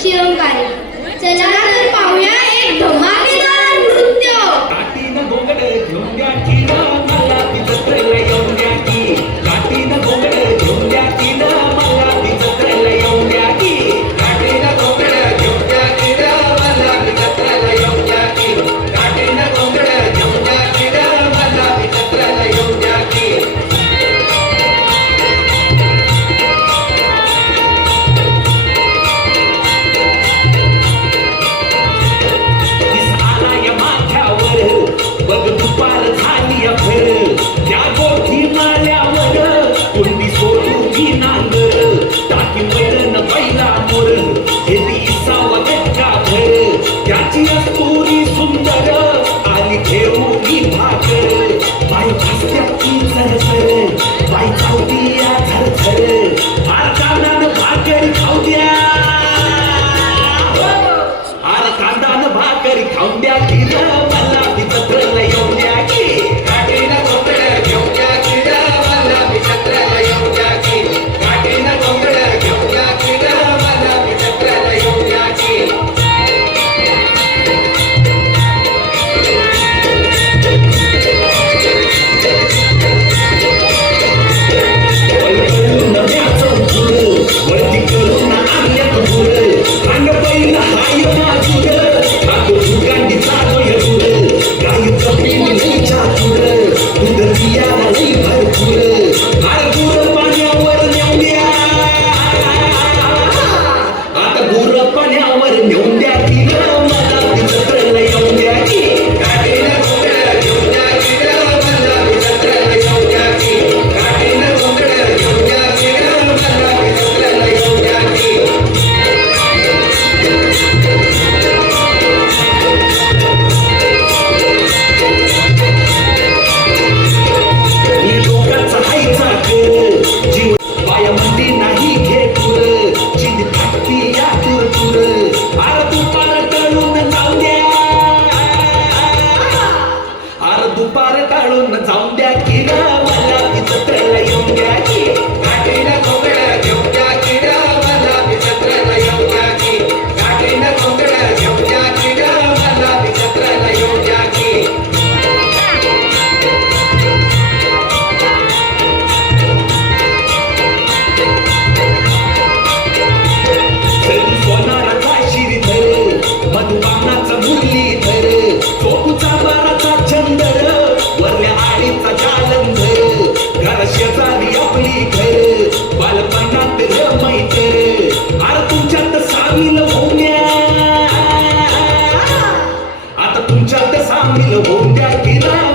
听感觉 Hallelujah,